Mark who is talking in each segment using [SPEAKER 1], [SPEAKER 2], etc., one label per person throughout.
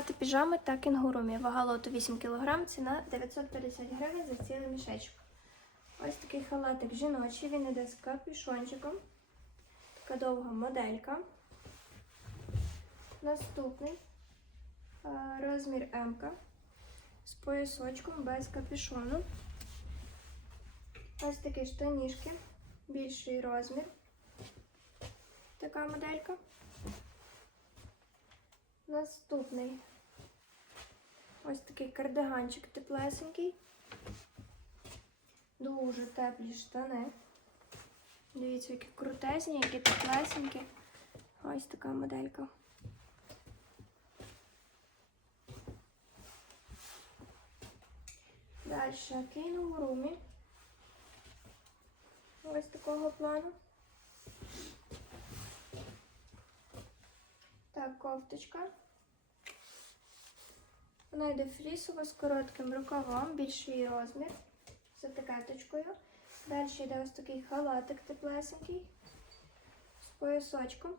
[SPEAKER 1] халати піжами та кенгурумі. Вага лоту 8 кг, ціна 950 гривень за цілий мішечок. Ось такий халатик жіночий, він іде з капюшончиком. Така довга моделька. Наступний розмір М з поясочком без капюшону. Ось такі штанішки, більший розмір. Така моделька. Наступний ось такий кардиганчик теплесенький. Дуже теплі штани. Дивіться, які крутезні, які теплесенькі. Ось така моделька. Далі кину в румі. Ось такого плану. Так, кофточка. Вона йде флісова з коротким рукавом, більший розмір, з етикеточкою. Далі йде ось такий халатик теплесенький з поясочком.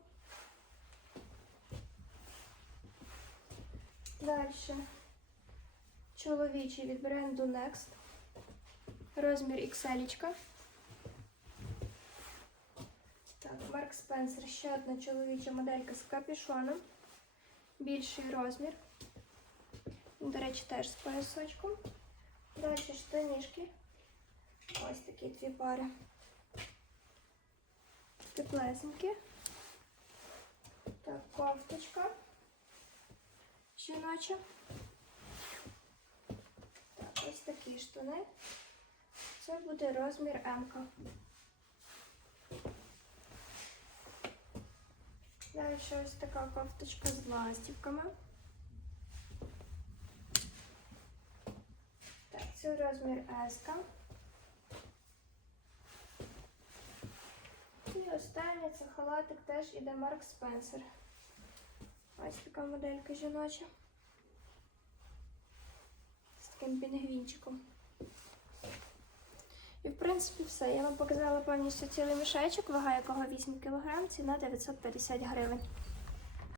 [SPEAKER 1] Далі чоловічий від бренду Next. Розмір XL. Так, Марк Спенсер, ще одна чоловіча моделька з капюшоном. Більший розмір. До речі, теж з поясочком. Далі штанішки. Ось такі дві пари. Теплесенькі. Так, кофточка. Жіноча. Так, ось такі штани. Це буде розмір М. Далі ось така кофточка з ластівками. Це розмір S. І останнє це халатик теж іде Марк Спенсер. Ось така моделька жіноча. З таким пінгвінчиком. І в принципі все. Я вам показала повністю цілий мішечок, вага якого 8 кг, ціна 950 гривень.